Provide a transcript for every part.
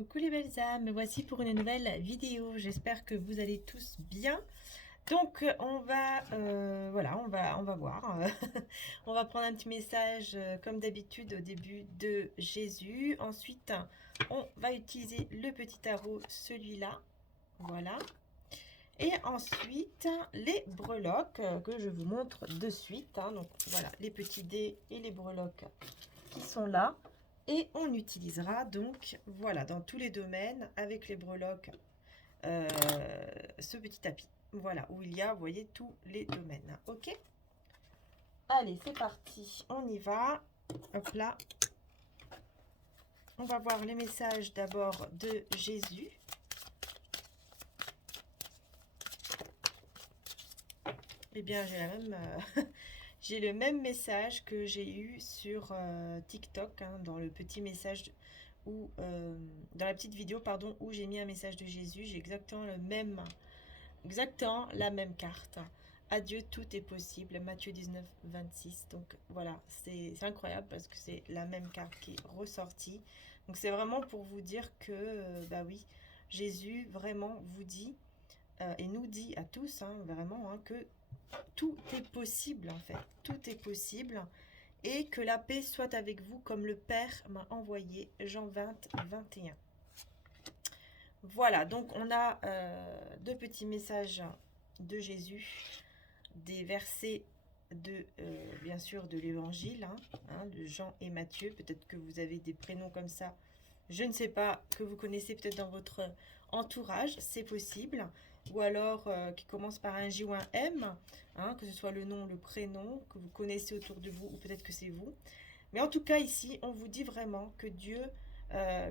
Coucou les belles âmes, me voici pour une nouvelle vidéo. J'espère que vous allez tous bien. Donc on va voir. On va prendre un petit message comme d'habitude au début de Jésus. Ensuite, on va utiliser le petit tarot, celui-là. Voilà. Et ensuite, les breloques que je vous montre de suite. Donc voilà, les petits dés et les breloques qui sont là. Et on utilisera donc, voilà, dans tous les domaines, avec les breloques, euh, ce petit tapis. Voilà, où il y a, vous voyez, tous les domaines. Ok. Allez, c'est parti. On y va. Hop là. On va voir les messages d'abord de Jésus. Eh bien, j'ai le même message que j'ai eu sur TikTok, hein, dans le petit message où, dans la petite vidéo, pardon, où j'ai mis un message de Jésus. J'ai exactement la même carte. Adieu, tout est possible. Matthieu 19, 26. Donc voilà, c'est incroyable parce que c'est la même carte qui est ressortie. Donc c'est vraiment pour vous dire que, bah oui, Jésus vraiment vous dit et nous dit à tous, hein, vraiment, hein, que tout est possible en fait. Tout est possible. Et que la paix soit avec vous comme le Père m'a envoyé. Jean 20, 21. Voilà, donc on a deux petits messages de Jésus, des versets de, bien sûr, de l'évangile, de Jean et Matthieu. Peut-être que vous avez des prénoms comme ça, je ne sais pas, que vous connaissez peut-être dans votre entourage, c'est possible. Ou alors qui commence par un J ou un M, que ce soit le nom, le prénom, que vous connaissez autour de vous, ou peut-être que c'est vous. Mais en tout cas, ici, on vous dit vraiment que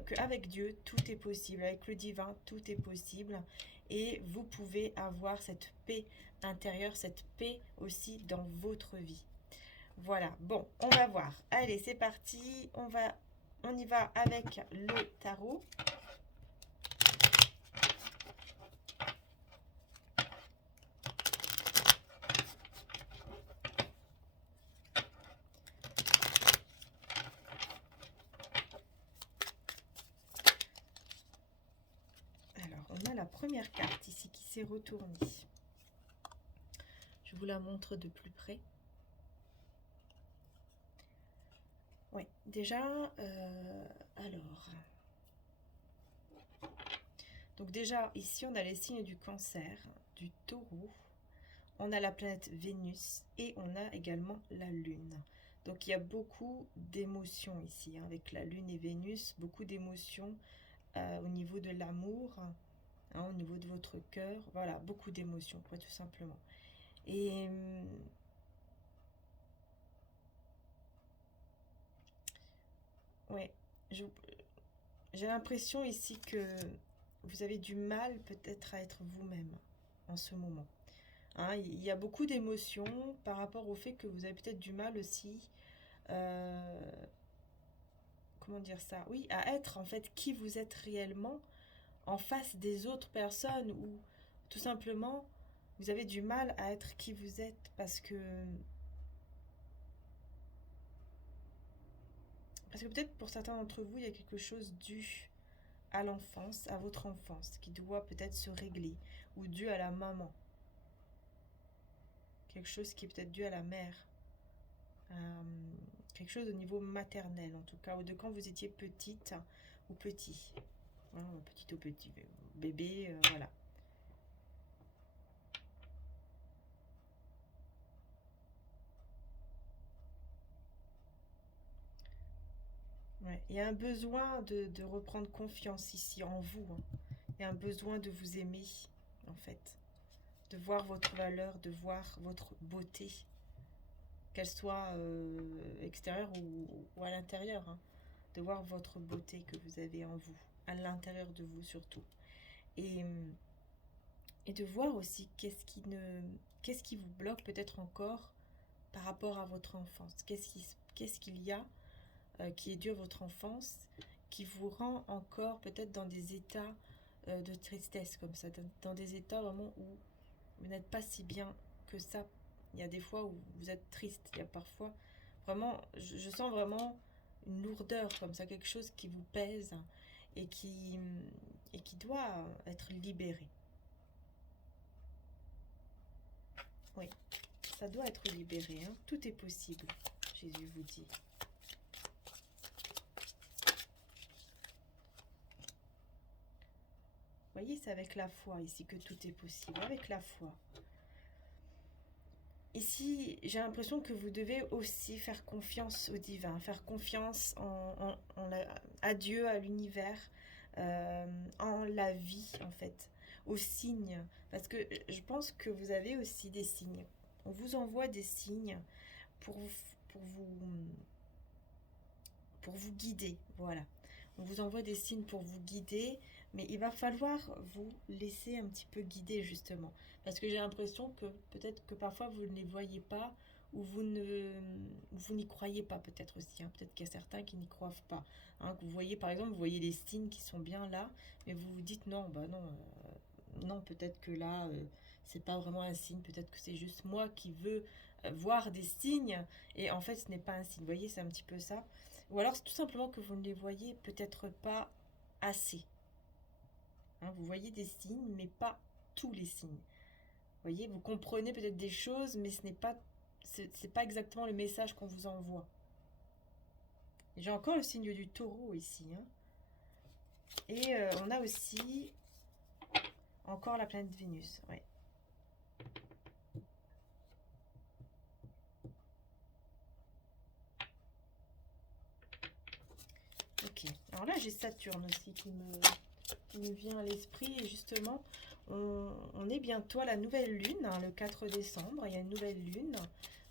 qu'avec Dieu, tout est possible. Avec le divin, tout est possible. Et vous pouvez avoir cette paix intérieure, cette paix aussi dans votre vie. Voilà, bon, on va voir. Allez, c'est parti. On y va avec le tarot. Alors, on a la première carte ici qui s'est retournée. Je vous la montre de plus près. Oui, déjà, alors... Donc déjà, ici, on a les signes du cancer, du taureau, on a la planète Vénus et on a également la Lune. Donc il y a beaucoup d'émotions ici, avec la Lune et Vénus, beaucoup d'émotions au niveau de l'amour, au niveau de votre cœur, voilà, beaucoup d'émotions, quoi, tout simplement. Et ouais, j'ai l'impression ici que vous avez du mal peut-être à être vous-même en ce moment. Il y a beaucoup d'émotions par rapport au fait que vous avez peut-être du mal aussi, euh, comment dire ça? Oui, à être en fait qui vous êtes réellement en face des autres personnes ou tout simplement vous avez du mal à être qui vous êtes parce que peut-être pour certains d'entre vous il y a quelque chose dû à l'enfance, à votre enfance, qui doit peut-être se régler ou dû à la maman, quelque chose qui est peut-être dû à la mère. Euh, Quelque chose au niveau maternel en tout cas, ou de quand vous étiez petite ou petit. Petite ou petit bébé, voilà. Ouais. Il y a un besoin de reprendre confiance ici en vous, hein. Il y a un besoin de vous aimer, en fait. De voir votre valeur, de voir votre beauté, qu'elle soit extérieure ou à l'intérieur, hein. De voir votre beauté que vous avez en vous, à l'intérieur de vous surtout. Et, et de voir aussi qu'est-ce qui vous bloque peut-être encore par rapport à votre enfance. Qu'est-ce qu'il y a qui est dû à votre enfance, qui vous rend encore peut-être dans des états de tristesse comme ça, dans des états vraiment où vous n'êtes pas si bien que ça. Il y a des fois où vous êtes triste, il y a parfois vraiment, je sens vraiment une lourdeur comme ça, quelque chose qui vous pèse et qui doit être libéré. Oui, ça doit être libéré, hein. Tout est possible, Jésus vous dit. Vous voyez, c'est avec la foi ici que tout est possible, avec la foi. Ici, j'ai l'impression que vous devez aussi faire confiance au divin, faire confiance à Dieu, à l'univers, en la vie en fait, aux signes. Parce que je pense que vous avez aussi des signes. On vous envoie des signes pour vous, pour vous, pour vous guider, voilà. On vous envoie des signes pour vous guider, mais il va falloir vous laisser un petit peu guider justement. Parce que j'ai l'impression que peut-être que parfois vous ne les voyez pas ou vous n'y croyez pas peut-être aussi, hein. Peut-être qu'il y a certains qui n'y croient pas, hein. Que vous voyez par exemple, vous voyez les signes qui sont bien là, mais vous vous dites non, bah non, non, peut-être que là, c'est pas vraiment un signe, peut-être que c'est juste moi qui veux voir des signes, et en fait ce n'est pas un signe. Vous voyez, c'est un petit peu ça. Ou alors c'est tout simplement que vous ne les voyez peut-être pas assez. Hein, vous voyez des signes, mais pas tous les signes. Vous voyez, vous comprenez peut-être des choses, mais ce n'est pas, c'est pas exactement le message qu'on vous envoie. J'ai encore le signe du taureau ici, hein. Et on a aussi encore la planète Vénus. Ouais. Ok. Alors là, j'ai Saturne aussi qui me vient à l'esprit. Et justement, on est bientôt à la nouvelle lune, hein, le 4 décembre. Il y a une nouvelle lune.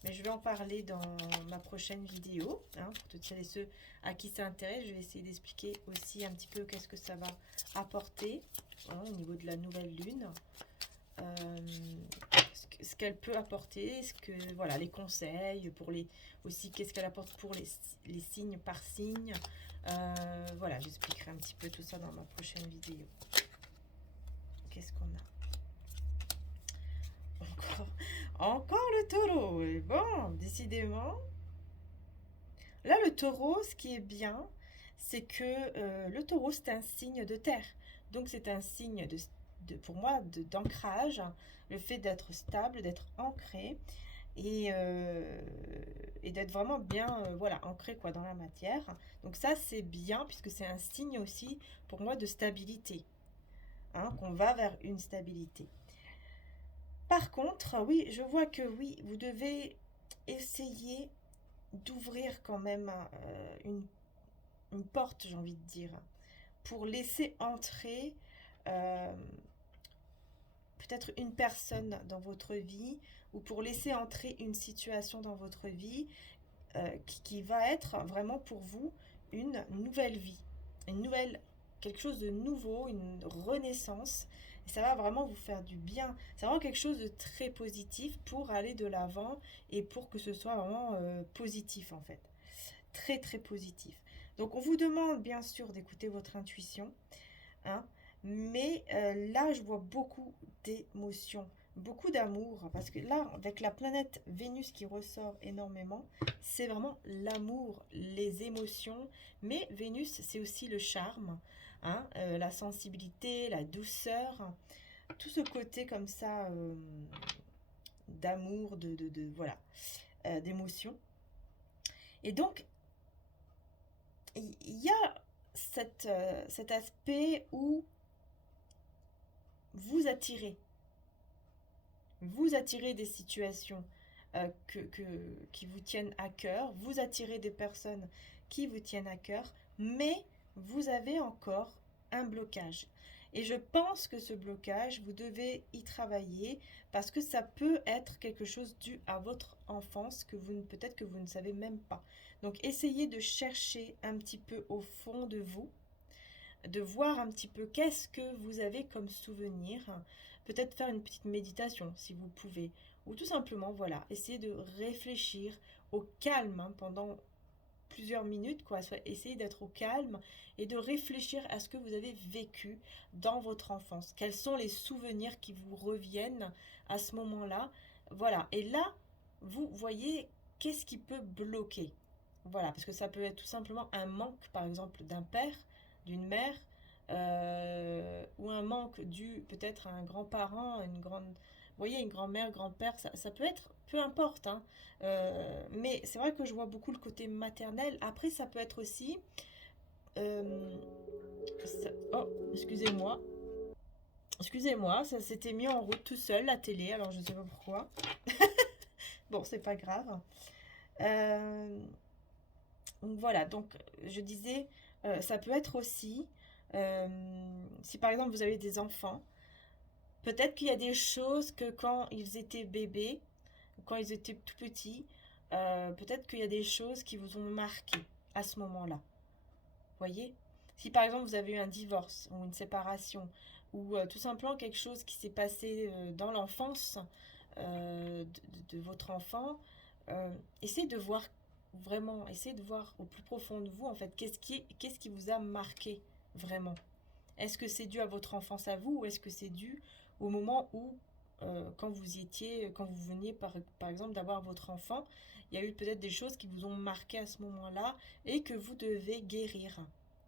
Mais je vais en parler dans ma prochaine vidéo. Hein, pour toutes celles et ceux à qui ça intéresse, je vais essayer d'expliquer aussi un petit peu qu'est-ce que ça va apporter, hein, au niveau de la nouvelle lune. Ce qu'elle peut apporter, voilà, les conseils pour aussi qu'est-ce qu'elle apporte pour les signes par signe. Voilà, j'expliquerai un petit peu tout ça dans ma prochaine vidéo. Qu'est-ce qu'on a encore le taureau. Et bon, décidément. Là, le taureau, ce qui est bien, c'est que le taureau, c'est un signe de terre. Donc, c'est un signe pour moi d'ancrage, le fait d'être stable, d'être ancré et d'être vraiment bien voilà, ancré quoi, dans la matière. Donc ça, c'est bien puisque c'est un signe aussi pour moi de stabilité, hein, qu'on va vers une stabilité. Par contre, oui, je vois que oui, vous devez essayer d'ouvrir quand même une porte, j'ai envie de dire, pour laisser entrer euh, peut-être une personne dans votre vie ou pour laisser entrer une situation dans votre vie qui va être vraiment pour vous une nouvelle vie, quelque chose de nouveau, une renaissance. Et ça va vraiment vous faire du bien. C'est vraiment quelque chose de très positif pour aller de l'avant et pour que ce soit vraiment positif en fait. Très très positif. Donc on vous demande bien sûr d'écouter votre intuition, hein, mais là je vois beaucoup d'émotions, beaucoup d'amour, parce que là avec la planète Vénus qui ressort énormément, c'est vraiment l'amour, les émotions, mais Vénus c'est aussi le charme, hein, la sensibilité, la douceur, tout ce côté comme ça d'amour, voilà, d'émotion. Et donc il y a cet aspect où vous attirez des situations qui vous tiennent à cœur, vous attirez des personnes qui vous tiennent à cœur, mais vous avez encore un blocage. Et je pense que ce blocage, vous devez y travailler parce que ça peut être quelque chose dû à votre enfance que peut-être que vous ne savez même pas. Donc essayez de chercher un petit peu au fond de vous, de voir un petit peu qu'est-ce que vous avez comme souvenir, peut-être faire une petite méditation si vous pouvez, ou tout simplement, voilà, essayer de réfléchir au calme, hein, pendant plusieurs minutes, quoi. Essayez d'être au calme et de réfléchir à ce que vous avez vécu dans votre enfance. Quels sont les souvenirs qui vous reviennent à ce moment-là? Voilà, et là, vous voyez qu'est-ce qui peut bloquer. Voilà, parce que ça peut être tout simplement un manque, par exemple, d'un père, d'une mère, ou un manque dû peut-être à un grand-parent, une grande, vous voyez, une grand-mère, grand-père, ça peut être, peu importe, hein. Mais c'est vrai que je vois beaucoup le côté maternel. Après, ça peut être aussi, euh, oh, excusez-moi, excusez-moi, ça s'était mis en route tout seul, la télé, alors je sais pas pourquoi. Bon, c'est pas grave. Euh, donc voilà, donc je disais, ça peut être aussi, euh, si par exemple vous avez des enfants, peut-être qu'il y a des choses que quand ils étaient bébés, quand ils étaient tout petits, peut-être qu'il y a des choses qui vous ont marqué à ce moment-là. Voyez? Si par exemple vous avez eu un divorce ou une séparation, ou tout simplement quelque chose qui s'est passé dans l'enfance de votre enfant, euh, essayez de voir vraiment, essayez de voir au plus profond de vous en fait qu'est-ce qui vous a marqué vraiment. Est-ce que c'est dû à votre enfance à vous ou est-ce que c'est dû au moment où, quand vous y étiez, quand vous veniez par exemple d'avoir votre enfant, il y a eu peut-être des choses qui vous ont marqué à ce moment-là et que vous devez guérir.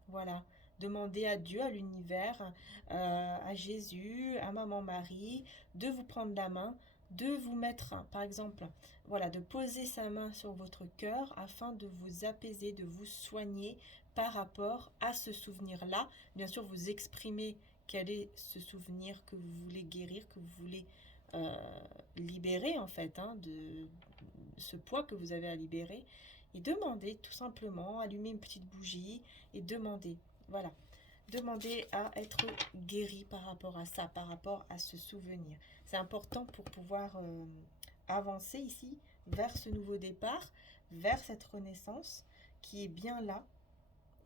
Voilà. Demandez à Dieu, à l'univers, à Jésus, à Maman Marie, de vous prendre la main, de vous mettre, par exemple, voilà, de poser sa main sur votre cœur afin de vous apaiser, de vous soigner par rapport à ce souvenir-là. Bien sûr, vous exprimez quel est ce souvenir que vous voulez guérir, que vous voulez euh, libérer en fait, hein, de ce poids que vous avez à libérer. Et demandez tout simplement, allumer une petite bougie et demandez, voilà, demandez à être guéri par rapport à ça, par rapport à ce souvenir. C'est important pour pouvoir avancer ici vers ce nouveau départ, vers cette renaissance qui est bien là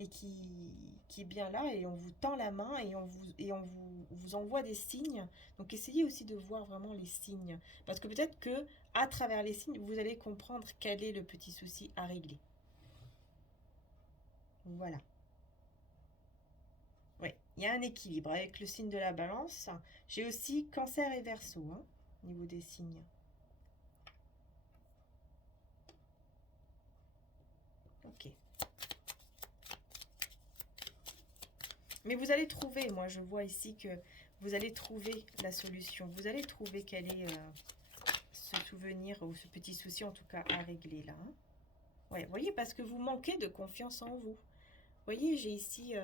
et qui est bien là et on vous tend la main et on vous envoie des signes. Donc essayez aussi de voir vraiment les signes. Parce que peut-être que à travers les signes, vous allez comprendre quel est le petit souci à régler. Voilà. Oui, il y a un équilibre avec le signe de la balance. J'ai aussi cancer et verseau, hein, au niveau des signes. Ok. Mais vous allez trouver, moi je vois ici que vous allez trouver la solution. Vous allez trouver quel est ce souvenir ou ce petit souci en tout cas à régler là, hein. Ouais, voyez, parce que vous manquez de confiance en vous. Voyez, j'ai ici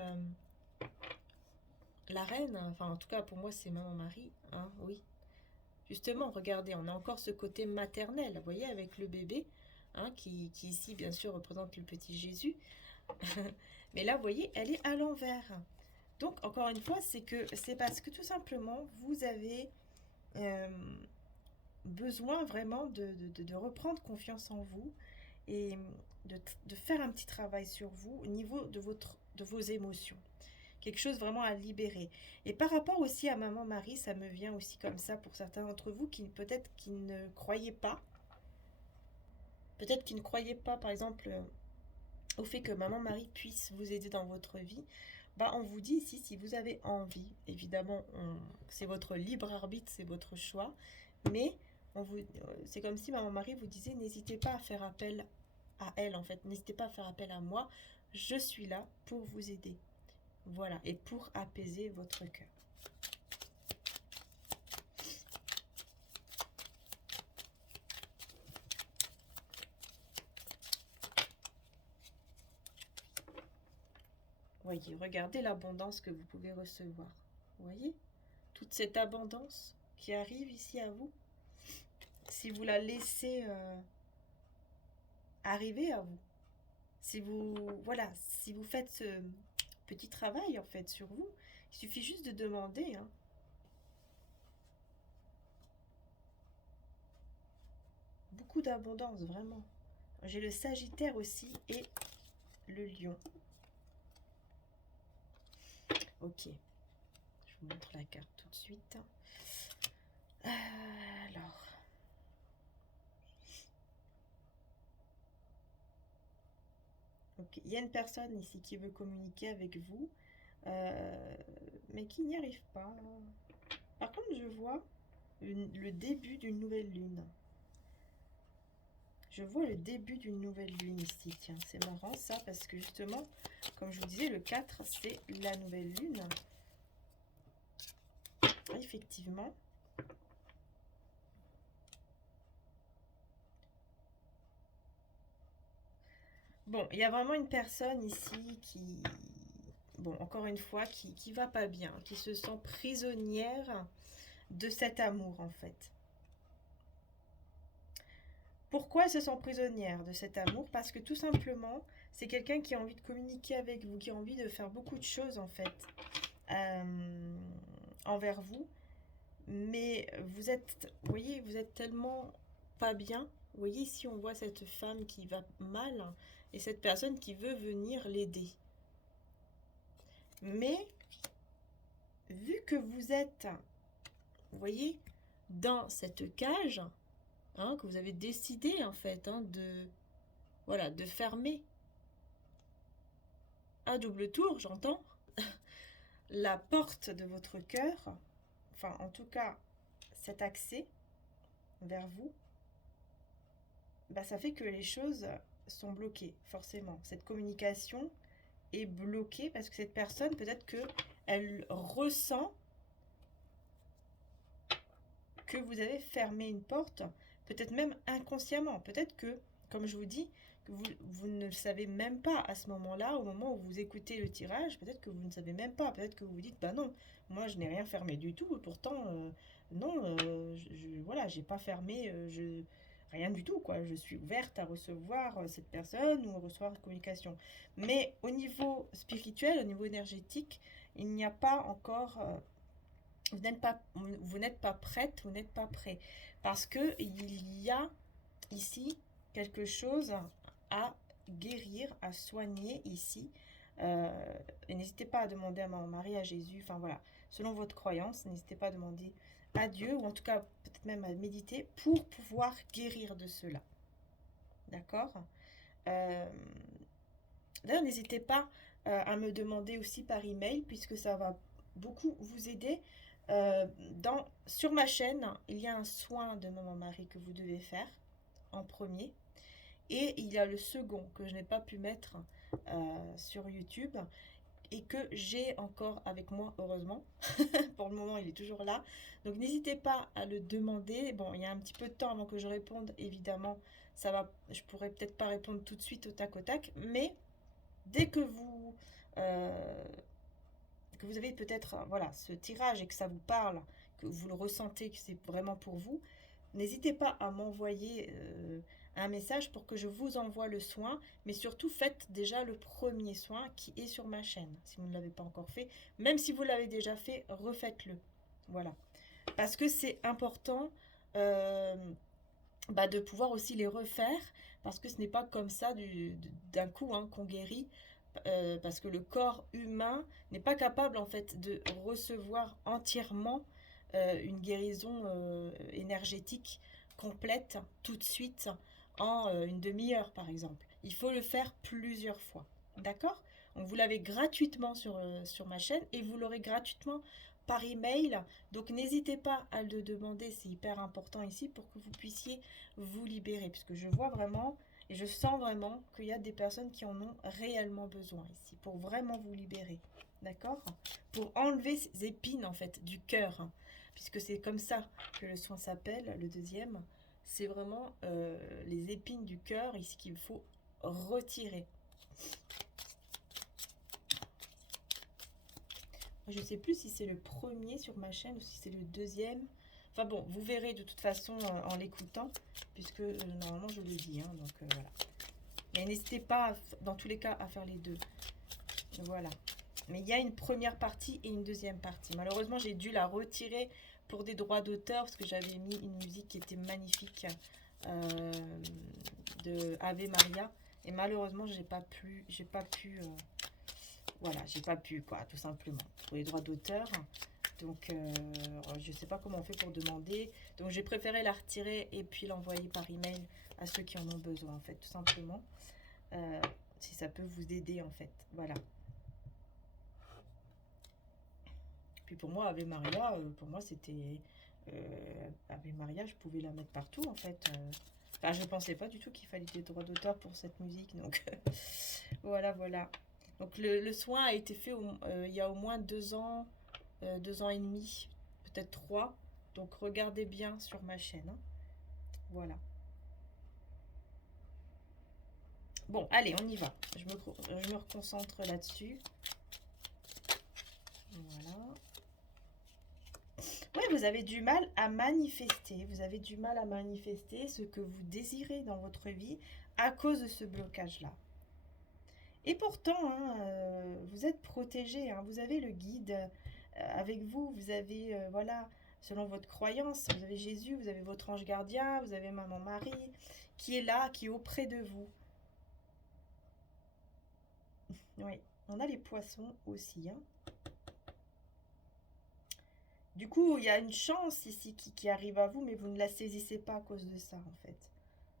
la reine, enfin en tout cas pour moi c'est Maman Marie, hein, oui. Justement, regardez, on a encore ce côté maternel, vous voyez, avec le bébé, hein, qui ici bien sûr représente le petit Jésus. Mais là, vous voyez, elle est à l'envers. Donc, encore une fois, c'est parce que tout simplement, vous avez euh, besoin vraiment de reprendre confiance en vous et de faire un petit travail sur vous au niveau de vos émotions. Quelque chose vraiment à libérer. Et par rapport aussi à Maman Marie, ça me vient aussi comme ça pour certains d'entre vous qui peut-être qui ne croyaient pas, peut-être qui ne croyaient pas par exemple au fait que Maman Marie puisse vous aider dans votre vie. Bah, on vous dit ici, si vous avez envie, évidemment, c'est votre libre arbitre, c'est votre choix, mais c'est comme si Maman Marie vous disait, n'hésitez pas à faire appel à elle, en fait, n'hésitez pas à faire appel à moi, je suis là pour vous aider. Voilà, et pour apaiser votre cœur. Voyez, regardez l'abondance que vous pouvez recevoir. Voyez, toute cette abondance qui arrive ici à vous, si vous la laissez arriver à vous, si vous, voilà, si vous faites ce petit travail en fait sur vous, il suffit juste de demander, hein. Beaucoup d'abondance, vraiment. J'ai le Sagittaire aussi et le Lion. Ok, je vous montre la carte tout de suite. Alors, ok, il y a une personne ici qui veut communiquer avec vous, euh, mais qui n'y arrive pas. Par contre, je vois le début d'une nouvelle lune. Je vois le début d'une nouvelle lune ici. Tiens, c'est marrant ça, parce que justement, comme je vous disais, le 4, c'est la nouvelle lune. Effectivement. Bon, il y a vraiment une personne ici qui... Bon, encore une fois, qui va pas bien, qui se sent prisonnière de cet amour, en fait. Pourquoi elle se sent prisonnière de cet amour? Parce que tout simplement, c'est quelqu'un qui a envie de communiquer avec vous, qui a envie de faire beaucoup de choses, en fait, envers vous. Mais vous êtes, vous voyez, vous êtes tellement pas bien. Vous voyez, ici, on voit cette femme qui va mal et cette personne qui veut venir l'aider. Mais, vu que vous êtes, vous voyez, dans cette cage, hein, que vous avez décidé, en fait, hein, voilà, de fermer à double tour, j'entends, la porte de votre cœur, enfin, en tout cas, cet accès vers vous, bah, ça fait que les choses sont bloquées, forcément. Cette communication est bloquée parce que cette personne, peut-être que elle ressent que vous avez fermé une porte, peut-être même inconsciemment. Peut-être que, comme je vous dis, que vous ne le savez même pas à ce moment-là, au moment où vous écoutez le tirage, peut-être que vous ne savez même pas. Peut-être que vous vous dites, bah non, moi je n'ai rien fermé du tout, pourtant, non, voilà, j'ai pas fermé, rien du tout, quoi. Je suis ouverte à recevoir cette personne ou à recevoir cette communication. Mais au niveau spirituel, au niveau énergétique, il n'y a pas encore vous n'êtes pas prête, vous n'êtes pas prêt. Parce que il y a ici quelque chose à guérir, à soigner ici. Et n'hésitez pas à demander à Marie, à Jésus, enfin voilà, selon votre croyance, n'hésitez pas à demander à Dieu, ou en tout cas peut-être même à méditer, pour pouvoir guérir de cela. D'accord. D'ailleurs, n'hésitez pas à me demander aussi par email, puisque ça va beaucoup vous aider. Sur ma chaîne, il y a un soin de Maman Marie que vous devez faire en premier. Et il y a le second que je n'ai pas pu mettre sur YouTube et que j'ai encore avec moi, heureusement. Pour le moment, il est toujours là. Donc n'hésitez pas à le demander. Bon, il y a un petit peu de temps avant que je réponde, évidemment. Je pourrais peut-être pas répondre tout de suite au tac au tac, mais dès que vous avez peut-être voilà, ce tirage et que ça vous parle, que vous le ressentez, que c'est vraiment pour vous, n'hésitez pas à m'envoyer un message pour que je vous envoie le soin, mais surtout faites déjà le premier soin qui est sur ma chaîne, si vous ne l'avez pas encore fait. Même si vous l'avez déjà fait, refaites-le. Voilà. Parce que c'est important de pouvoir aussi les refaire, parce que ce n'est pas comme ça d'un coup hein, qu'on guérit. Parce que le corps humain n'est pas capable en fait de recevoir entièrement une guérison énergétique complète tout de suite en une demi-heure par exemple. Il faut le faire plusieurs fois. D'accord? Donc vous l'avez gratuitement sur ma chaîne et vous l'aurez gratuitement par email. Donc n'hésitez pas à le demander, c'est hyper important ici pour que vous puissiez vous libérer. Puisque je vois vraiment et je sens vraiment qu'il y a des personnes qui en ont réellement besoin ici, pour vraiment vous libérer. D'accord? Pour enlever ces épines, en fait, du cœur. Hein, puisque c'est comme ça que le soin s'appelle, le deuxième. C'est vraiment les épines du cœur ici qu'il faut retirer. Je ne sais plus si c'est le premier sur ma chaîne ou si c'est le deuxième. Enfin bon, vous verrez de toute façon en l'écoutant, puisque normalement je le dis. Hein, donc voilà. Mais n'hésitez pas, dans tous les cas, à faire les deux. Voilà. Mais il y a une première partie et une deuxième partie. Malheureusement, j'ai dû la retirer pour des droits d'auteur parce que j'avais mis une musique qui était magnifique de Ave Maria. Et malheureusement, j'ai pas pu, voilà, j'ai pas pu, quoi, tout simplement, pour les droits d'auteur. Donc, je sais pas comment on fait pour demander. Donc, j'ai préféré la retirer et puis l'envoyer par email à ceux qui en ont besoin, en fait, tout simplement. Si ça peut vous aider, en fait. Voilà. Puis pour moi, Ave Maria, pour moi, c'était... Ave Maria, je pouvais la mettre partout, en fait. Enfin, je pensais pas du tout qu'il fallait des droits d'auteur pour cette musique, donc voilà, voilà. Donc le soin a été fait il y a au moins 2 ans, 2 ans et demi, peut-être 3. Donc regardez bien sur ma chaîne, hein. Voilà. Bon, allez, on y va. Je me reconcentre là-dessus. Voilà. Oui, vous avez du mal à manifester. Vous avez du mal à manifester ce que vous désirez dans votre vie à cause de ce blocage-là. Et pourtant, hein, vous êtes protégé, hein, vous avez le guide avec vous, vous avez, voilà, selon votre croyance, vous avez Jésus, vous avez votre ange gardien, vous avez Maman Marie, qui est là, qui est auprès de vous. Oui, on a les poissons aussi, hein. Du coup, il y a une chance ici qui arrive à vous, mais vous ne la saisissez pas à cause de ça, en fait,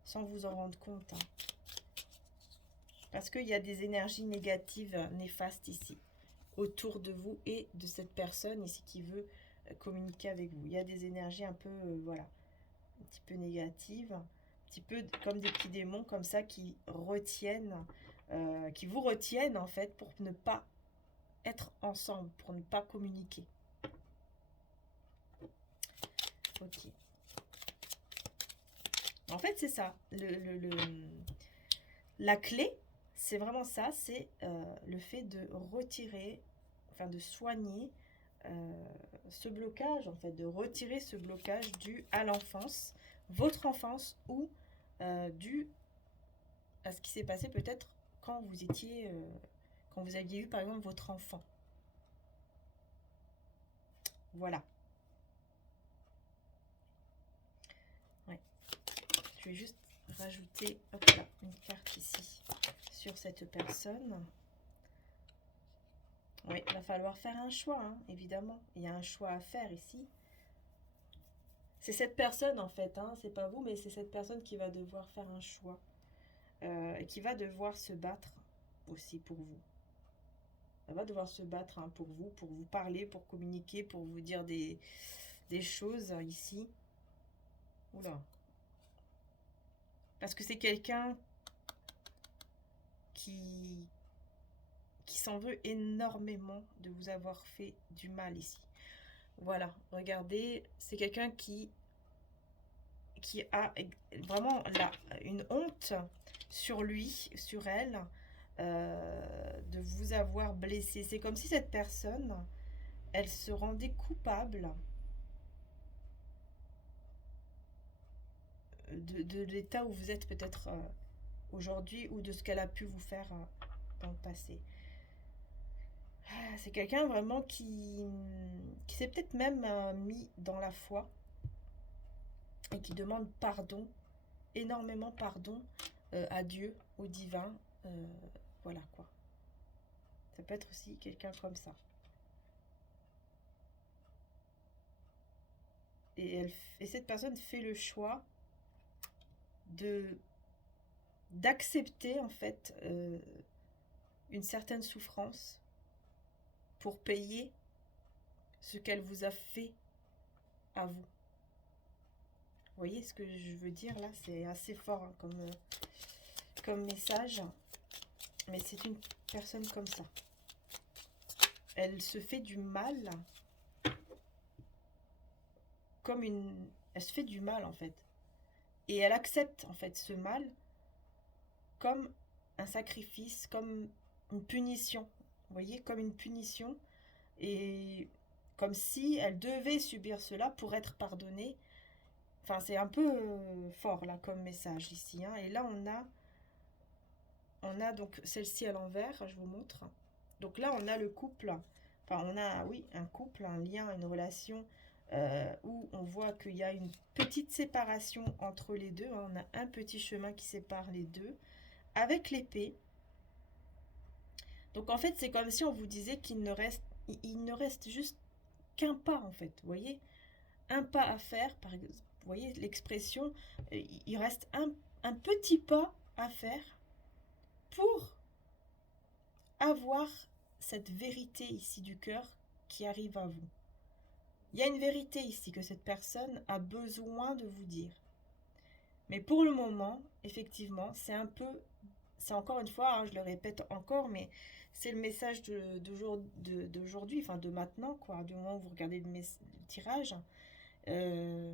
sans vous en rendre compte, hein. Parce qu'il y a des énergies négatives, néfastes ici, autour de vous et de cette personne ici qui veut communiquer avec vous. Il y a des énergies un peu, voilà, un petit peu négatives, un petit peu comme des petits démons comme ça qui retiennent, qui vous retiennent en fait pour ne pas être ensemble, pour ne pas communiquer. Ok. En fait, c'est ça. La clé, c'est vraiment ça, c'est le fait de retirer, enfin de soigner ce blocage, en fait, de retirer ce blocage dû à l'enfance, votre enfance ou dû à ce qui s'est passé peut-être quand vous étiez, quand vous aviez eu par exemple votre enfant. Voilà. Ouais. Je vais juste rajouter hop là, une carte ici sur cette personne. Oui, il va falloir faire un choix, hein, évidemment. Il y a un choix à faire ici. C'est cette personne en fait, hein, c'est pas vous, mais c'est cette personne qui va devoir faire un choix. Et qui va devoir se battre aussi pour vous. Elle va devoir se battre, hein, pour vous parler, pour communiquer, pour vous dire des choses ici. Oula. Parce que c'est quelqu'un qui s'en veut énormément de vous avoir fait du mal ici. Voilà, regardez, c'est quelqu'un qui a vraiment là une honte sur lui, sur elle, de vous avoir blessé. C'est comme si cette personne, elle se rendait coupable de l'état où vous êtes peut-être aujourd'hui ou de ce qu'elle a pu vous faire dans le passé. C'est quelqu'un vraiment qui s'est peut-être même mis dans la foi et qui demande pardon, énormément pardon à Dieu, au divin. Voilà quoi. Ça peut être aussi quelqu'un comme ça. Et cette personne fait le choix d'accepter en fait une certaine souffrance pour payer ce qu'elle vous a fait à vous. Vous voyez ce que je veux dire là? C'est assez fort, hein, comme message. Mais c'est une personne comme ça. Elle se fait du mal elle se fait du mal en fait. Et elle accepte en fait ce mal comme un sacrifice, comme une punition. Vous voyez, comme une punition. Et comme si elle devait subir cela pour être pardonnée. Enfin, c'est un peu fort là comme message ici, hein. Et là, on a donc celle-ci à l'envers, je vous montre. Donc là, on a le couple. Enfin, on a, oui, un couple, un lien, une relation où on voit qu'il y a une petite séparation entre les deux, hein. On a un petit chemin qui sépare les deux avec l'épée. Donc en fait, c'est comme si on vous disait il ne reste juste qu'un pas en fait. Vous voyez, un pas à faire. Par exemple, vous voyez l'expression, il reste un petit pas à faire pour avoir cette vérité ici du cœur qui arrive à vous. Il y a une vérité ici que cette personne a besoin de vous dire. Mais pour le moment, effectivement, c'est encore une fois, hein, je le répète encore, mais c'est le message d'aujourd'hui, enfin de maintenant, quoi, du moment où vous regardez le tirage, euh,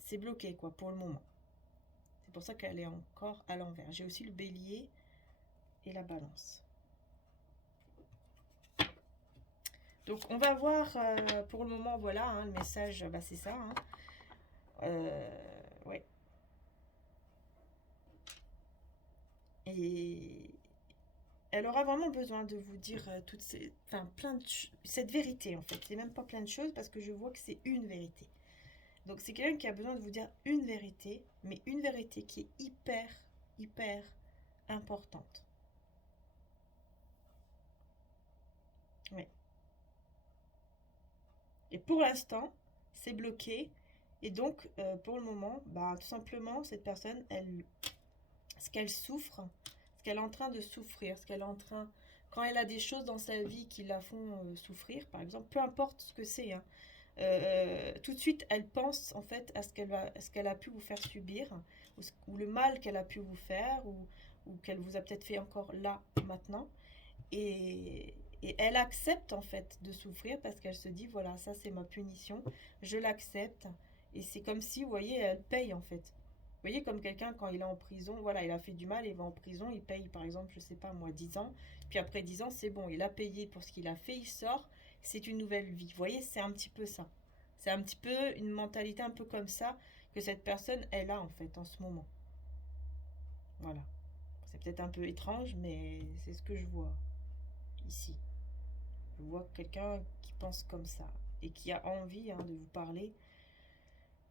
c'est bloqué, quoi, pour le moment. C'est pour ça qu'elle est encore à l'envers. J'ai aussi le bélier et la balance. Donc on va voir, pour le moment, voilà, hein, le message, bah, c'est ça. Hein. Ouais. Et elle aura vraiment besoin de vous dire toutes ces, enfin plein de cette vérité en fait. C'est même pas plein de choses parce que je vois que c'est une vérité. Donc c'est quelqu'un qui a besoin de vous dire une vérité, mais une vérité qui est hyper importante. Ouais. Et pour l'instant, c'est bloqué. Et donc, pour le moment, bah, tout simplement, cette personne, ce qu'elle souffre, ce qu'elle est en train de souffrir, ce qu'elle est en train, quand elle a des choses dans sa vie qui la font souffrir, par exemple, peu importe ce que c'est, hein, tout de suite, elle pense en fait à ce qu'elle a pu vous faire subir, ou le mal qu'elle a pu vous faire, ou qu'elle vous a peut-être fait encore là, maintenant. Et elle accepte en fait de souffrir parce qu'elle se dit, voilà, ça c'est ma punition, je l'accepte. Et c'est comme si, vous voyez, elle paye en fait. Vous voyez, comme quelqu'un quand il est en prison, voilà, il a fait du mal, il va en prison, il paye par exemple, je sais pas moi, 10 ans. Puis après 10 ans, c'est bon, il a payé pour ce qu'il a fait, il sort, c'est une nouvelle vie. Vous voyez, c'est un petit peu ça. C'est un petit peu une mentalité un peu comme ça que cette personne, elle a en fait en ce moment. Voilà. C'est peut-être un peu étrange, mais c'est ce que je vois ici. Je vois quelqu'un qui pense comme ça et qui a envie hein, de vous parler,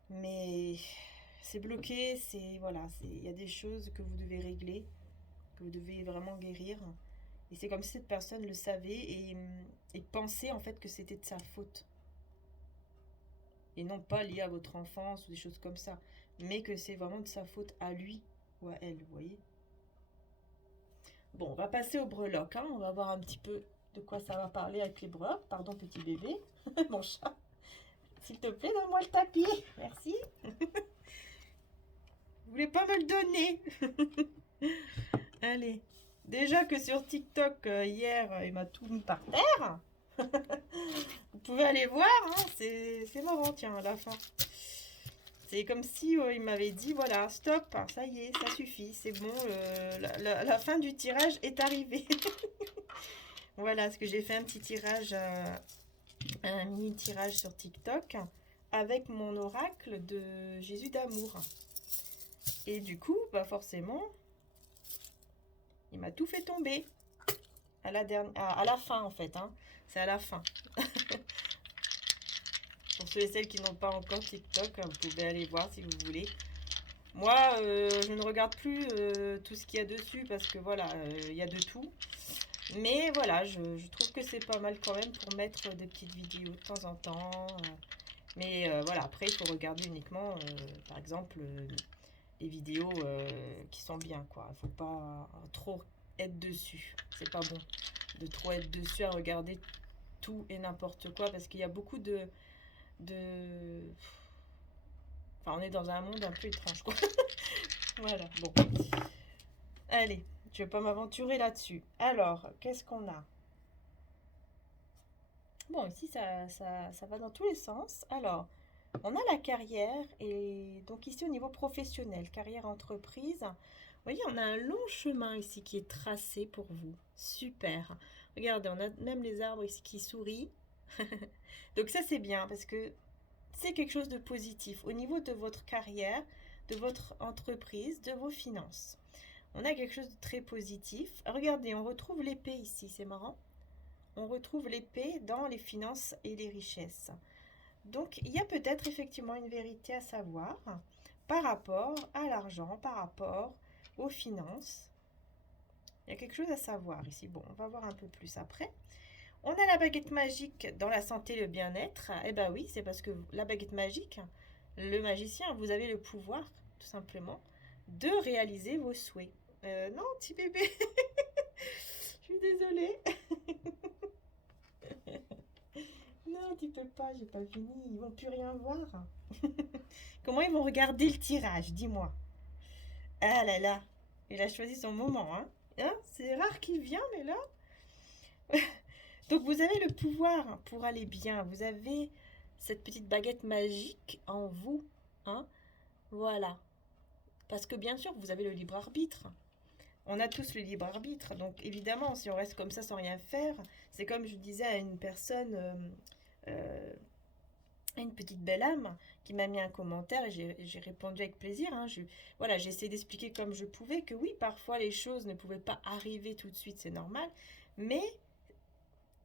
mais c'est bloqué, c'est voilà, il y a des choses que vous devez régler, que vous devez vraiment guérir. Et c'est comme si cette personne le savait et pensait en fait que c'était de sa faute. Et non pas lié à votre enfance ou des choses comme ça. Mais que c'est vraiment de sa faute à lui ou à elle, vous voyez. Bon, on va passer aux breloques. Hein. On va voir un petit peu de quoi ça va parler avec les breloques. Pardon, petit bébé. Mon chat. S'il te plaît, donne-moi le tapis. Merci. Vous voulez pas me le donner? Allez. Déjà que sur TikTok, hier, il m'a tout mis par terre. Vous pouvez aller voir, hein, c'est marrant, tiens, à la fin. C'est comme si il m'avait dit, voilà, stop, ça y est, ça suffit, c'est bon, la fin du tirage est arrivée. Voilà, parce que j'ai fait un petit tirage, un mini tirage sur TikTok avec mon oracle de Jésus d'amour. Et du coup, bah forcément, il m'a tout fait tomber. À la fin, en fait, hein. C'est à la fin. Pour ceux et celles qui n'ont pas encore TikTok, vous pouvez aller voir si vous voulez. Moi, je ne regarde plus tout ce qu'il y a dessus parce que voilà, il y a de tout. Mais voilà, je trouve que c'est pas mal quand même pour mettre des petites vidéos de temps en temps. Mais voilà, après, il faut regarder uniquement, par exemple, les vidéos qui sont bien, quoi. Il faut pas trop être dessus. C'est pas bon de trop être dessus à regarder tout et n'importe quoi parce qu'il y a beaucoup de... Enfin, on est dans un monde un peu étrange, quoi. Voilà, bon. Allez, je vais pas m'aventurer là-dessus. Alors, qu'est-ce qu'on a? Bon, ici, ça va dans tous les sens. Alors, on a la carrière et donc ici au niveau professionnel, carrière entreprise. Vous voyez, on a un long chemin ici qui est tracé pour vous. Super. Regardez, on a même les arbres ici qui sourient. Donc ça, c'est bien parce que c'est quelque chose de positif au niveau de votre carrière, de votre entreprise, de vos finances. On a quelque chose de très positif. Regardez, on retrouve l'épée ici, c'est marrant. On retrouve l'épée dans les finances et les richesses. Donc, il y a peut-être effectivement une vérité à savoir par rapport à l'argent, par rapport aux finances. Il y a quelque chose à savoir ici. Bon, on va voir un peu plus après. On a la baguette magique dans la santé et le bien-être. Eh bien oui, c'est parce que la baguette magique, le magicien, vous avez le pouvoir, tout simplement, de réaliser vos souhaits. Non, petit bébé. Je suis désolée. Non, non, tu peux pas, j'ai pas fini. Ils vont plus rien voir. Comment ils vont regarder le tirage, dis-moi. Ah là là, il a choisi son moment, hein. Hein, c'est rare qu'il vient, mais là. Donc vous avez le pouvoir pour aller bien. Vous avez cette petite baguette magique en vous, hein. Voilà. Parce que bien sûr, vous avez le libre arbitre. On a tous le libre arbitre. Donc évidemment, si on reste comme ça sans rien faire, c'est comme je disais à une personne, euh, une petite belle âme, qui m'a mis un commentaire et j'ai répondu avec plaisir, hein. Voilà, j'ai essayé d'expliquer comme je pouvais que oui, parfois les choses ne pouvaient pas arriver tout de suite, c'est normal. Mais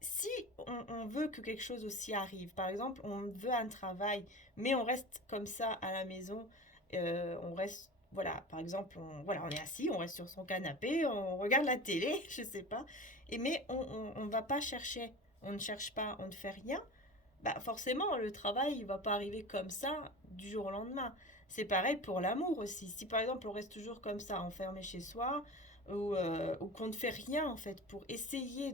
si on veut que quelque chose aussi arrive, par exemple, on veut un travail, mais on reste comme ça à la maison, on reste, voilà, par exemple, voilà, on est assis, on reste sur son canapé, on regarde la télé, je sais pas, mais on va pas chercher, on ne cherche pas, on ne fait rien, bah forcément, le travail, il va pas arriver comme ça du jour au lendemain. C'est pareil pour l'amour aussi. Si par exemple on reste toujours comme ça, enfermé chez soi, ou qu'on ne fait rien en fait pour essayer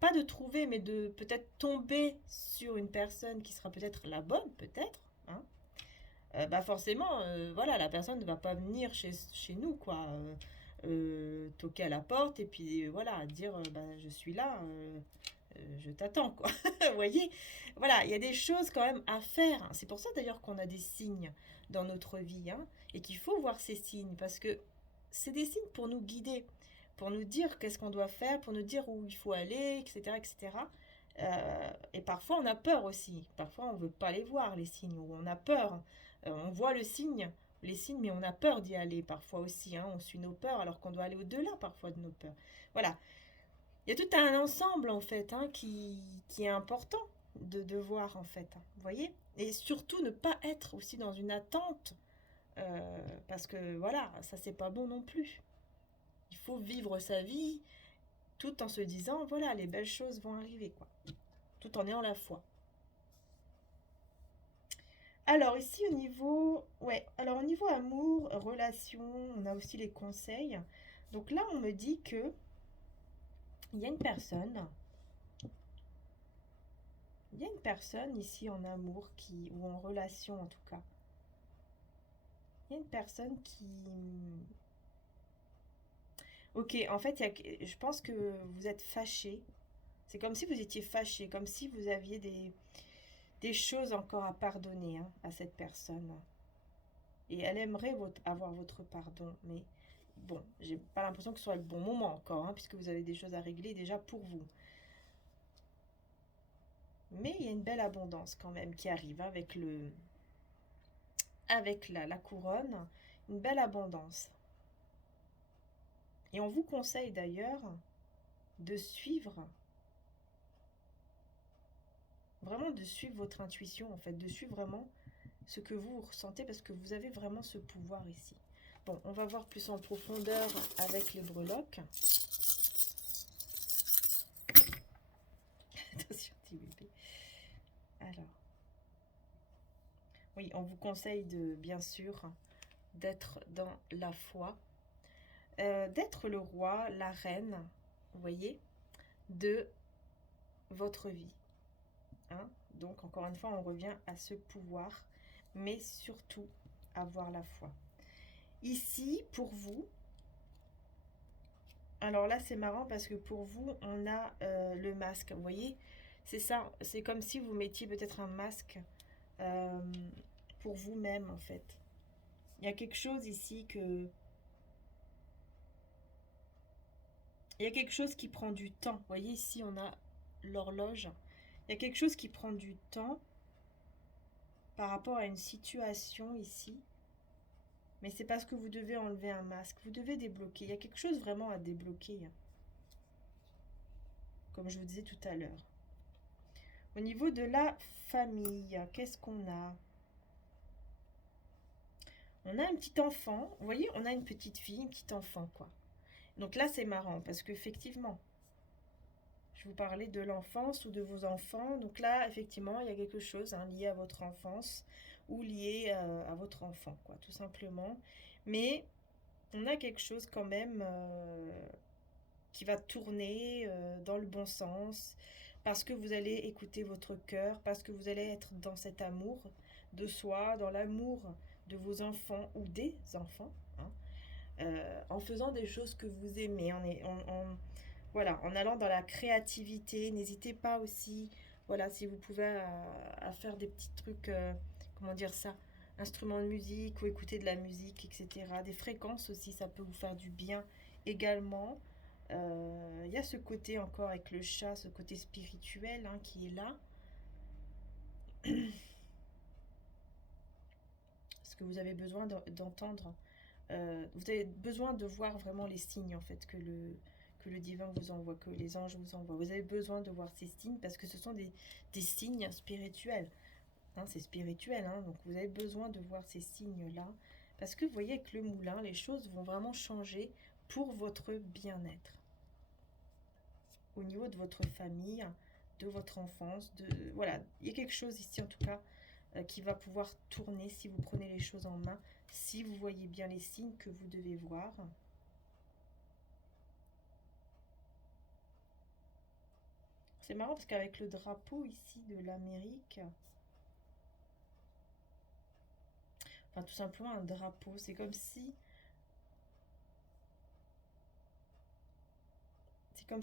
pas de trouver, mais de peut-être tomber sur une personne qui sera peut-être la bonne, peut-être, hein, bah forcément, voilà, la personne ne va pas venir chez nous, quoi. Toquer à la porte et puis voilà, dire bah, je suis là, je t'attends, quoi. Vous voyez? Voilà, il y a des choses quand même à faire. C'est pour ça d'ailleurs qu'on a des signes dans notre vie, hein, et qu'il faut voir ces signes parce que c'est des signes pour nous guider, pour nous dire qu'est-ce qu'on doit faire, pour nous dire où il faut aller, etc., etc. Et parfois on a peur aussi. Parfois on veut pas les voir les signes ou on a peur. On voit les signes, mais on a peur d'y aller parfois aussi, hein. On suit nos peurs alors qu'on doit aller au-delà parfois de nos peurs. Voilà, il y a tout un ensemble en fait, hein, qui est important de voir en fait, hein, vous voyez. Et surtout ne pas être aussi dans une attente, parce que voilà, ça c'est pas bon non plus. Il faut vivre sa vie tout en se disant voilà, les belles choses vont arriver, quoi, tout en ayant la foi. Alors ici au niveau, ouais, alors au niveau amour, relation, on a aussi les conseils. Donc là on me dit que il y a une personne Il y a une personne ici en amour ou en relation en tout cas. Il y a une personne qui... Ok, en fait, je pense que vous êtes fâché. C'est comme si vous étiez fâché, comme si vous aviez des choses encore à pardonner, hein, à cette personne. Et elle aimerait avoir votre pardon, mais bon, j'ai pas l'impression que ce soit le bon moment encore, hein, puisque vous avez des choses à régler déjà pour vous. Mais il y a une belle abondance quand même qui arrive avec la couronne, une belle abondance. Et on vous conseille d'ailleurs de suivre, vraiment de suivre votre intuition, en fait, de suivre vraiment ce que vous ressentez, parce que vous avez vraiment ce pouvoir ici. Bon, on va voir plus en profondeur avec les breloques. Attention, petit bébé. Alors, oui, on vous conseille de, bien sûr, d'être dans la foi, d'être le roi, la reine, vous voyez, de votre vie. Hein. Donc, encore une fois, on revient à ce pouvoir, mais surtout avoir la foi. Ici, pour vous, alors là, c'est marrant parce que pour vous, on a le masque. Vous voyez, c'est ça, c'est comme si vous mettiez peut-être un masque euh, pour vous-même, en fait. Il y a quelque chose ici que... Il y a quelque chose qui prend du temps. Vous voyez, ici, on a l'horloge. Il y a quelque chose qui prend du temps par rapport à une situation ici. Mais c'est parce que vous devez enlever un masque. Vous devez débloquer. Il y a quelque chose vraiment à débloquer, hein, comme je vous disais tout à l'heure. Au niveau de la famille, qu'est-ce qu'on a? On a un petit enfant. Vous voyez, on a une petite fille, un petit enfant, quoi. Donc là, c'est marrant parce qu'effectivement, je vous parlais de l'enfance ou de vos enfants. Donc là, effectivement, il y a quelque chose, hein, lié à votre enfance ou lié à votre enfant, quoi, tout simplement. Mais on a quelque chose quand même qui va tourner dans le bon sens. parce que vous allez écouter votre cœur, parce que vous allez être dans cet amour de soi, dans l'amour de vos enfants ou des enfants, hein, en faisant des choses que vous aimez, voilà, en allant dans la créativité. N'hésitez pas aussi, voilà, si vous pouvez à faire des petits trucs, comment dire ça, instruments de musique ou écouter de la musique, etc. Des fréquences aussi, ça peut vous faire du bien également. Il y a ce côté encore avec le chat, ce côté spirituel, hein, qui est là. Ce que vous avez besoin d'entendre. Vous avez besoin de voir vraiment les signes en fait que le divin vous envoie, que les anges vous envoient. Vous avez besoin de voir ces signes parce que ce sont des signes spirituels. Hein, c'est spirituel, hein, donc vous avez besoin de voir ces signes-là. Parce que vous voyez, avec le moulin, les choses vont vraiment changer pour votre bien-être. Au niveau de votre famille, de votre enfance, voilà, il y a quelque chose ici en tout cas qui va pouvoir tourner si vous prenez les choses en main, si vous voyez bien les signes que vous devez voir. C'est marrant parce qu'avec le drapeau ici de l'Amérique, enfin tout simplement un drapeau, c'est comme si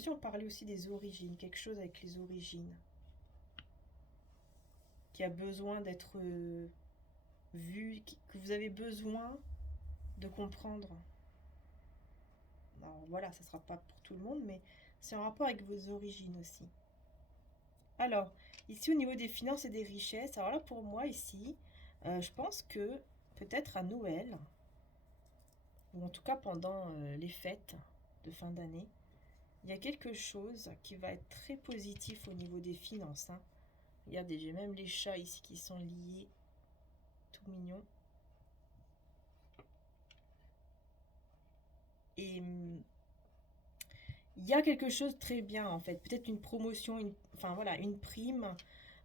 on parlait aussi des origines, quelque chose avec les origines, qui a besoin d'être vu, que vous avez besoin de comprendre. Alors voilà, ça ne sera pas pour tout le monde, mais c'est en rapport avec vos origines aussi. Alors, ici au niveau des finances et des richesses, alors là pour moi ici, je pense que peut-être à Noël, ou en tout cas pendant les fêtes de fin d'année, il y a quelque chose qui va être très positif au niveau des finances, hein. Regardez, j'ai même les chats ici qui sont liés, tout mignons. Et il y a quelque chose de très bien en fait. Peut-être une promotion, enfin voilà, une prime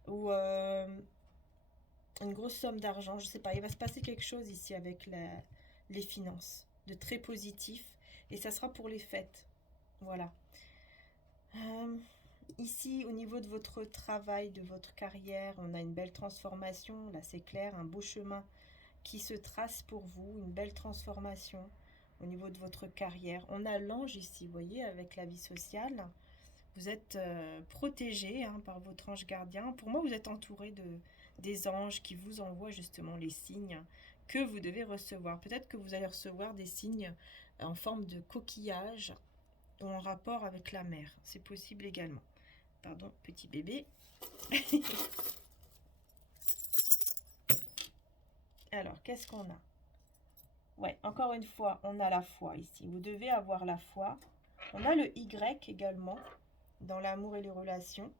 ou une grosse somme d'argent. Je sais pas, il va se passer quelque chose ici avec les finances de très positif. Et ça sera pour les fêtes. Voilà. Euh, Ici, au niveau de votre travail, de votre carrière, on a une belle transformation. Là, c'est clair, un beau chemin qui se trace pour vous, une belle transformation au niveau de votre carrière. On a l'ange ici, vous voyez, avec la vie sociale. Vous êtes protégé, hein, par votre ange gardien. Pour moi, vous êtes entouré des anges qui vous envoient justement les signes que vous devez recevoir. Peut-être que vous allez recevoir des signes en forme de coquillage ou en rapport avec la mer. C'est possible également. Pardon, petit bébé. Alors, qu'est-ce qu'on a? Ouais, encore une fois, on a la foi ici. Vous devez avoir la foi. On a le Y également dans l'amour et les relations,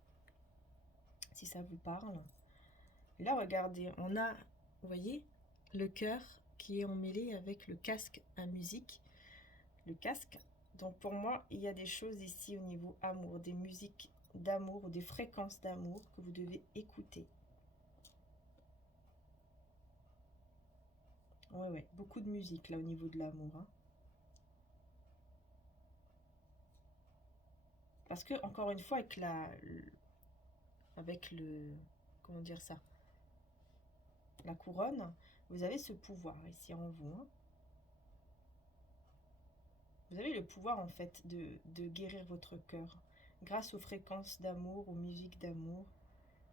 si ça vous parle. Et là, regardez, on a, vous voyez, le cœur qui est emmêlé avec le casque à musique. Le casque. Donc pour moi, il y a des choses ici au niveau amour, des musiques d'amour ou des fréquences d'amour que vous devez écouter. Ouais, ouais, beaucoup de musique là au niveau de l'amour, hein. Parce que, encore une fois, avec le, comment dire ça, la couronne, vous avez ce pouvoir ici en vous, hein. Vous avez le pouvoir en fait de guérir votre cœur grâce aux fréquences d'amour, aux musiques d'amour,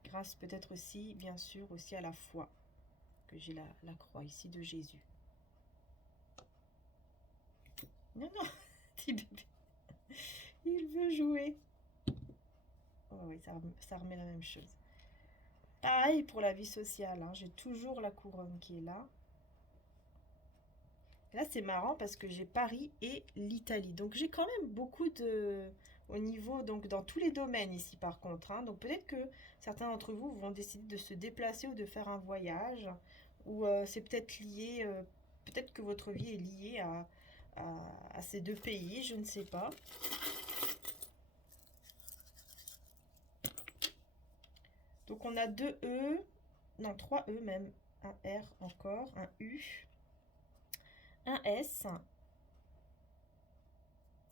grâce peut-être aussi, bien sûr, aussi à la foi, que j'ai la croix ici de Jésus. Non, non, petit bébé, il veut jouer. Oh oui, ça remet la même chose. Pareil pour la vie sociale, hein, j'ai toujours la couronne qui est là. Là, c'est marrant parce que j'ai Paris et l'Italie. Donc, j'ai quand même beaucoup de... au niveau, donc dans tous les domaines ici par contre, hein. Donc, peut-être que certains d'entre vous vont décider de se déplacer ou de faire un voyage. Ou c'est peut-être lié, peut-être que votre vie est liée à ces deux pays, je ne sais pas. Donc, on a deux E, non, trois E même. Un R encore, un U, un S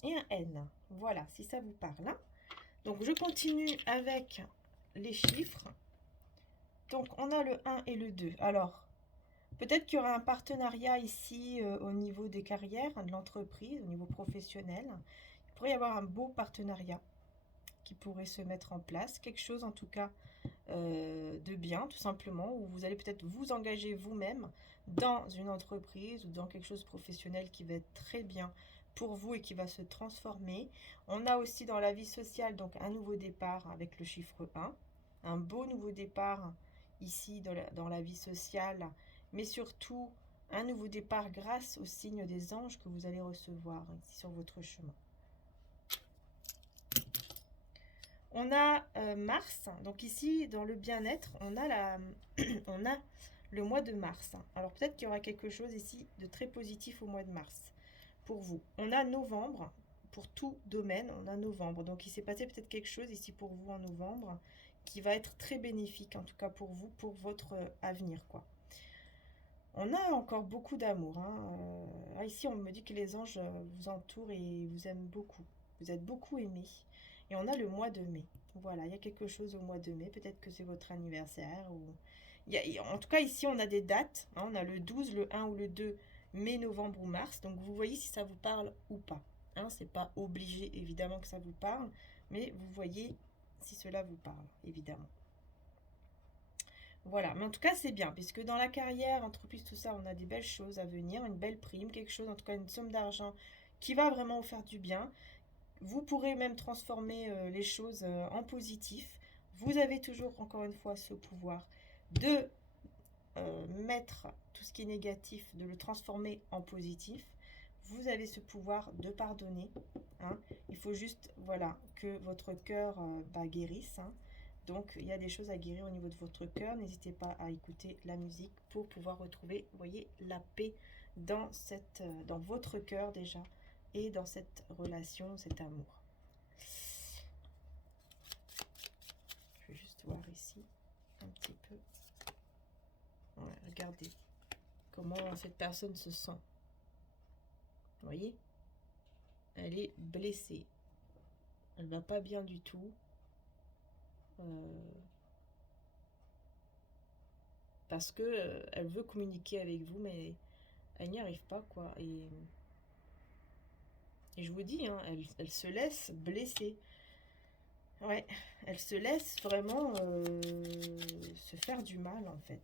et un N. Voilà, si ça vous parle, hein. Donc, je continue avec les chiffres. Donc, on a le 1 et le 2. Alors, peut-être qu'il y aura un partenariat ici au niveau des carrières, de l'entreprise, au niveau professionnel. Il pourrait y avoir un beau partenariat qui pourrait se mettre en place. Quelque chose en tout cas de bien, tout simplement, où vous allez peut-être vous engager vous-même dans une entreprise ou dans quelque chose de professionnel qui va être très bien pour vous et qui va se transformer. On a aussi dans la vie sociale donc un nouveau départ avec le chiffre 1, un beau nouveau départ ici dans la vie sociale, mais surtout un nouveau départ grâce au signe des anges que vous allez recevoir ici sur votre chemin. On a Mars, donc ici dans le bien-être, on a on a le mois de mars. Alors peut-être qu'il y aura quelque chose ici de très positif au mois de mars pour vous. On a novembre, pour tout domaine, on a novembre. Donc il s'est passé peut-être quelque chose ici pour vous en novembre qui va être très bénéfique, en tout cas pour vous, pour votre avenir, quoi. On a encore beaucoup d'amour. Ici, on me dit que les anges vous entourent et vous aiment beaucoup. Vous êtes beaucoup aimés. Et on a le mois de mai. Voilà, il y a quelque chose au mois de mai. Peut-être que c'est votre anniversaire. En tout cas, ici, on a des dates. On a le 12, le 1 ou le 2 mai, novembre ou mars. Donc, vous voyez si ça vous parle ou pas. C'est pas obligé, évidemment, que ça vous parle. Mais vous voyez si cela vous parle, évidemment. Voilà, mais en tout cas, c'est bien, puisque dans la carrière, entreprise, tout ça, on a des belles choses à venir, une belle prime, quelque chose, en tout cas, une somme d'argent qui va vraiment vous faire du bien. Vous pourrez même transformer les choses en positif. Vous avez toujours, encore une fois, ce pouvoir de mettre tout ce qui est négatif, de le transformer en positif. Vous avez ce pouvoir de pardonner. Il faut juste, voilà, que votre cœur guérisse. Donc, il y a des choses à guérir au niveau de votre cœur. N'hésitez pas à écouter la musique pour pouvoir retrouver, vous voyez, la paix dans votre cœur déjà et dans cette relation, cet amour. Je vais juste voir ici un petit peu. Ouais, regardez comment cette personne se sent. Vous voyez? Elle est blessée. Elle va pas bien du tout. Parce que elle veut communiquer avec vous, mais elle n'y arrive pas, quoi. Et je vous dis, elle se laisse blesser. Ouais, elle se laisse vraiment se faire du mal, en fait.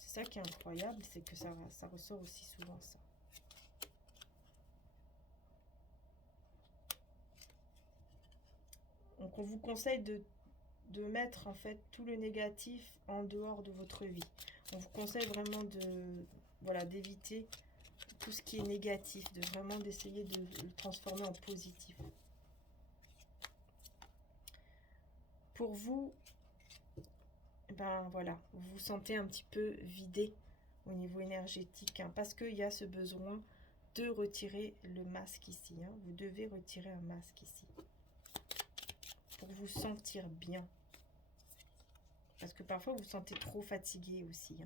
C'est ça qui est incroyable, c'est que ça ressort aussi souvent, ça. Donc, on vous conseille de mettre, en fait, tout le négatif en dehors de votre vie. On vous conseille vraiment d'éviter tout ce qui est négatif, de vraiment d'essayer de le transformer en positif. Pour vous, voilà, vous vous sentez un petit peu vidé au niveau énergétique, parce qu'il y a ce besoin de retirer le masque ici. Vous devez retirer un masque ici pour vous sentir bien. Parce que parfois, vous vous sentez trop fatigué aussi.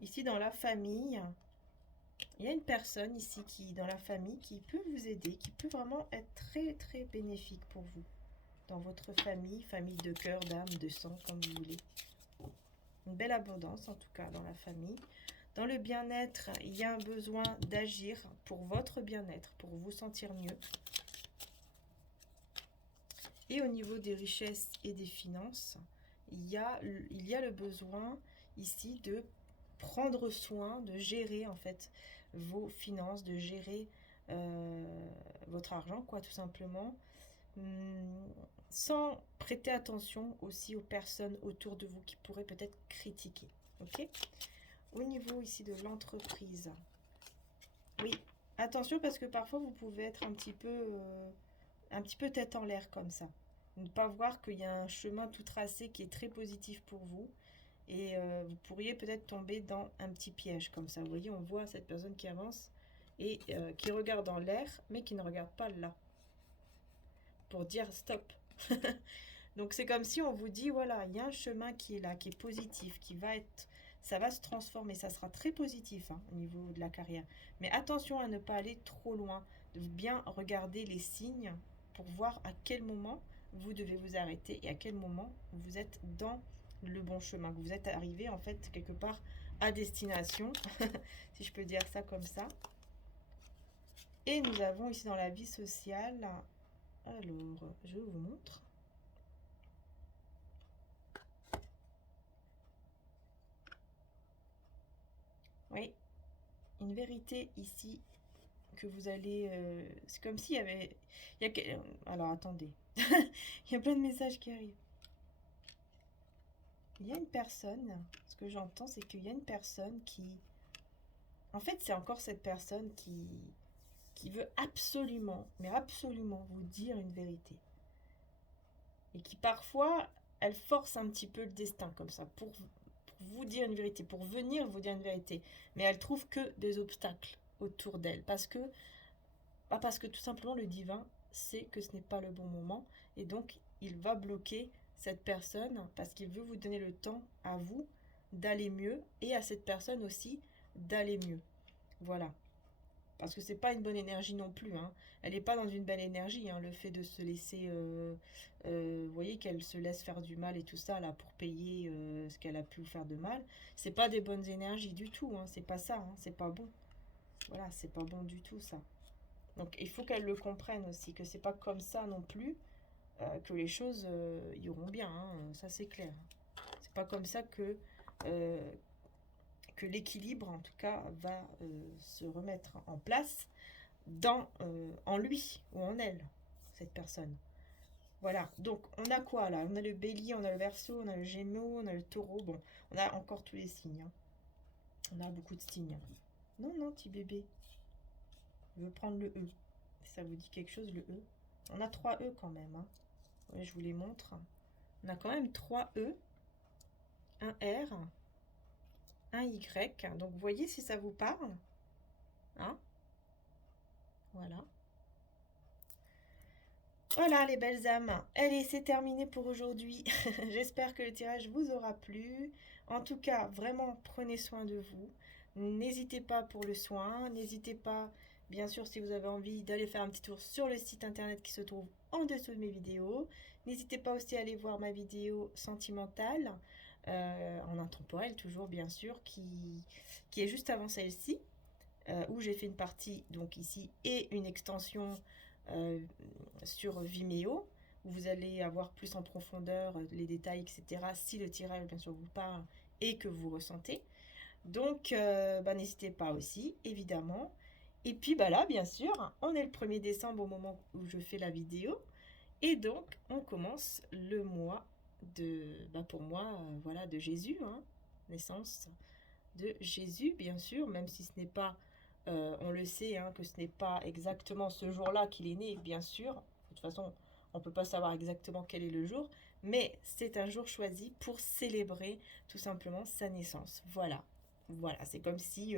Ici, dans la famille, il y a une personne ici dans la famille qui peut vous aider, qui peut vraiment être très, très bénéfique pour vous. Dans votre famille, famille de cœur, d'âme, de sang, comme vous voulez. Une belle abondance, en tout cas, dans la famille. Dans le bien-être, il y a un besoin d'agir pour votre bien-être, pour vous sentir mieux. Et au niveau des richesses et des finances, il y a le besoin ici de prendre soin, de gérer en fait vos finances, de gérer votre argent, quoi, tout simplement, sans prêter attention aussi aux personnes autour de vous qui pourraient peut-être critiquer. Ok ? Au niveau ici de l'entreprise, oui, attention parce que parfois vous pouvez être un petit peu tête en l'air comme ça. Ne pas voir qu'il y a un chemin tout tracé qui est très positif pour vous. Et vous pourriez peut-être tomber dans un petit piège comme ça. Vous voyez, on voit cette personne qui avance et qui regarde dans l'air, mais qui ne regarde pas là. Pour dire stop. Donc c'est comme si on vous dit, voilà, il y a un chemin qui est là, qui est positif, ça va se transformer, ça sera très positif au niveau de la carrière. Mais attention à ne pas aller trop loin, de bien regarder les signes pour voir à quel moment vous devez vous arrêter et à quel moment vous êtes dans le bon chemin, que vous êtes arrivé en fait quelque part à destination, si je peux dire ça comme ça. Et nous avons ici dans la vie sociale, alors je vous montre. Oui, une vérité ici que vous allez... c'est comme s'il y avait... alors attendez, il y a plein de messages qui arrivent. Il y a une personne, ce que j'entends, c'est qu'il y a une personne qui... En fait, c'est encore cette personne qui veut absolument, mais absolument vous dire une vérité. Et qui parfois, elle force un petit peu le destin comme ça, pour vous dire une vérité, pour venir vous dire une vérité. Mais elle trouve que des obstacles autour d'elle. Parce que tout simplement le divin sait que ce n'est pas le bon moment. Et donc, il va bloquer cette personne parce qu'il veut vous donner le temps à vous d'aller mieux et à cette personne aussi d'aller mieux. Voilà. Parce que c'est pas une bonne énergie non plus. Hein. Elle n'est pas dans une belle énergie. Hein, le fait de se laisser... vous voyez qu'elle se laisse faire du mal et tout ça là pour payer ce qu'elle a pu faire de mal. C'est pas des bonnes énergies du tout. Hein, c'est pas ça. Hein, c'est pas bon. Voilà, c'est pas bon du tout ça. Donc il faut qu'elle le comprenne aussi. Que c'est pas comme ça non plus que les choses iront bien. Hein, ça c'est clair. C'est pas comme ça que l'équilibre, en tout cas, va se remettre en place en lui ou en elle, cette personne. Voilà, donc on a quoi là? On a le bélier, on a le verseau, on a le gémeaux, on a le taureau. Bon, on a encore tous les signes. Hein. On a beaucoup de signes. Non, non, petit bébé. Je veux prendre le E. Si ça vous dit quelque chose, le E. On a 3 E quand même. Hein. Ouais, je vous les montre. On a quand même 3 E, un R, un Y. Donc, vous voyez si ça vous parle. Hein? Voilà. Voilà les belles âmes. Allez, c'est terminé pour aujourd'hui. J'espère que le tirage vous aura plu. En tout cas, vraiment, prenez soin de vous. N'hésitez pas pour le soin. N'hésitez pas, bien sûr, si vous avez envie d'aller faire un petit tour sur le site internet qui se trouve en dessous de mes vidéos. N'hésitez pas aussi à aller voir ma vidéo sentimentale, en intemporel toujours, bien sûr, qui est juste avant celle-ci. Où j'ai fait une partie donc ici et une extension sur Vimeo où vous allez avoir plus en profondeur les détails, etc. si le tirage bien sûr vous parle et que vous ressentez. Donc n'hésitez pas aussi, évidemment. Et puis là, bien sûr, on est le 1er décembre au moment où je fais la vidéo. Et donc, on commence le mois de, pour moi, voilà, de Jésus, hein, naissance de Jésus, bien sûr, même si ce n'est pas, on le sait, hein, que ce n'est pas exactement ce jour-là qu'il est né, bien sûr. De toute façon, on ne peut pas savoir exactement quel est le jour, mais c'est un jour choisi pour célébrer tout simplement sa naissance. Voilà. Voilà, c'est comme si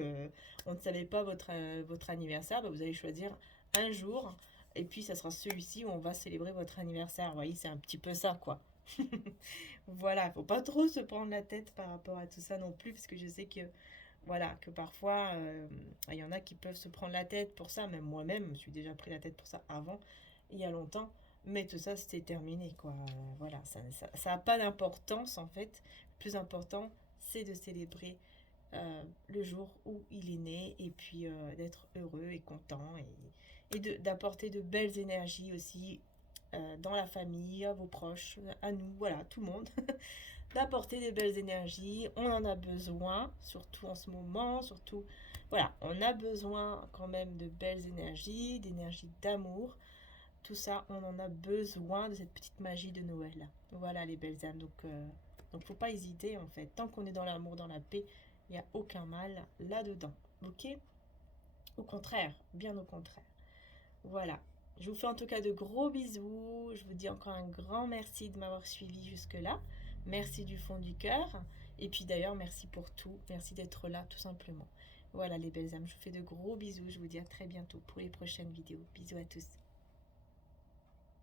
on ne savait pas votre anniversaire, vous allez choisir un jour, et puis ça sera celui-ci où on va célébrer votre anniversaire. Vous voyez, c'est un petit peu ça, quoi. Voilà, faut pas trop se prendre la tête par rapport à tout ça non plus, parce que je sais que voilà, que parfois il y en a qui peuvent se prendre la tête pour ça, même moi-même, je me suis déjà pris la tête pour ça avant, il y a longtemps, mais tout ça c'était terminé quoi. Voilà, ça a pas d'importance en fait. Le plus important, c'est de célébrer le jour où il est né et puis d'être heureux et content et d'apporter de belles énergies aussi dans la famille, à vos proches, à nous, voilà, tout le monde, d'apporter des belles énergies. On en a besoin, surtout en ce moment, surtout, voilà, on a besoin quand même de belles énergies, d'énergie d'amour. Tout ça, on en a besoin de cette petite magie de Noël. Voilà les belles âmes. Donc faut pas hésiter en fait. Tant qu'on est dans l'amour, dans la paix, il n'y a aucun mal là-dedans. Ok? Au contraire, bien au contraire. Voilà. Je vous fais en tout cas de gros bisous. Je vous dis encore un grand merci de m'avoir suivi jusque-là. Merci du fond du cœur. Et puis d'ailleurs, merci pour tout. Merci d'être là, tout simplement. Voilà les belles âmes. Je vous fais de gros bisous. Je vous dis à très bientôt pour les prochaines vidéos. Bisous à tous.